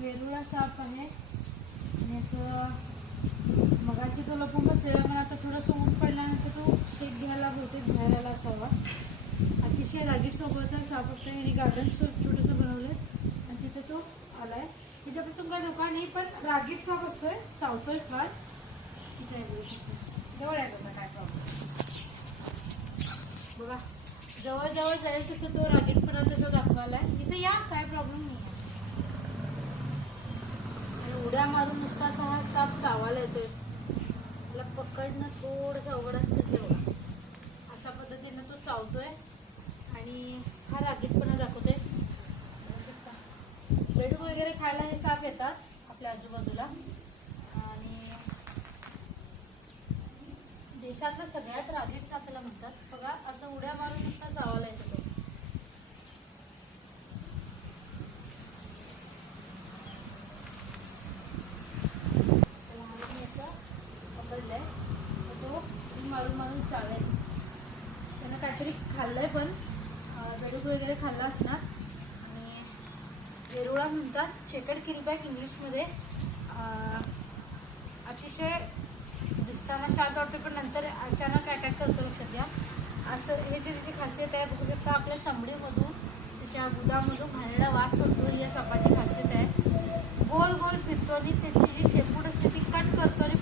वेरुळा साप आहे आणि याचं मगाशी तो लपून बसलेला, पण आता थोडंसं ऊन पडल्यानंतर तो शेक घ्यायला बहुतेक बाहेर आला असावा. अतिशय रागीट स्वभावाचा साप असतो. आणि गार्डन छोटंसं बनवलं आणि तिथे तो आलाय. तिच्यापासून काय धोका नाही, पण रागीट साप असतोय, चावतोय फार. तिथे जवळ आहे बघा काय प्रॉब्लेम बघा. जवळ जवळ जाईल तसं तो रागीटपणा त्याचा दाखवायलाय. इथे या, काय प्रॉब्लेम नाही आहे. उड्या मारून नुसता हा साप चावायला येतोय. त्याला पकडणं थोडंसं अवघड असतं तेव्हा. अशा पद्धतीनं तो चावतोय आणि हा रागीटपणा दाखवतोय. बेडूक वगैरे खायला हे साप येतात आपल्या आजूबाजूला. आणि देशातलं सगळ्यात रागीट सापाला म्हणतात. बघा असं उड्या मारून नुसता चावायला येतो तो. पकडलंय तो मारून मारून चावेल. त्यानं काहीतरी खाल्लंय, पण बेडूक वगैरे खाल्ला असणार. आणि वेरुळा म्हणतात, चेकड किलबॅक इंग्लिशमध्ये. अतिशय दिसताना शांत वाटते, पण नंतर अचानक अटॅक करतो, लक्षात घ्या. असं हे त्याची खासियत आहे. बघू शकता आपल्या चमडीमधून, त्याच्या गुदामधून घाणेरडा वास सुटतो. ही या सापाची खासियत आहे. गोल गोल फिरतो आणि त्याची जी शेपूट असते ती कट करतो आणि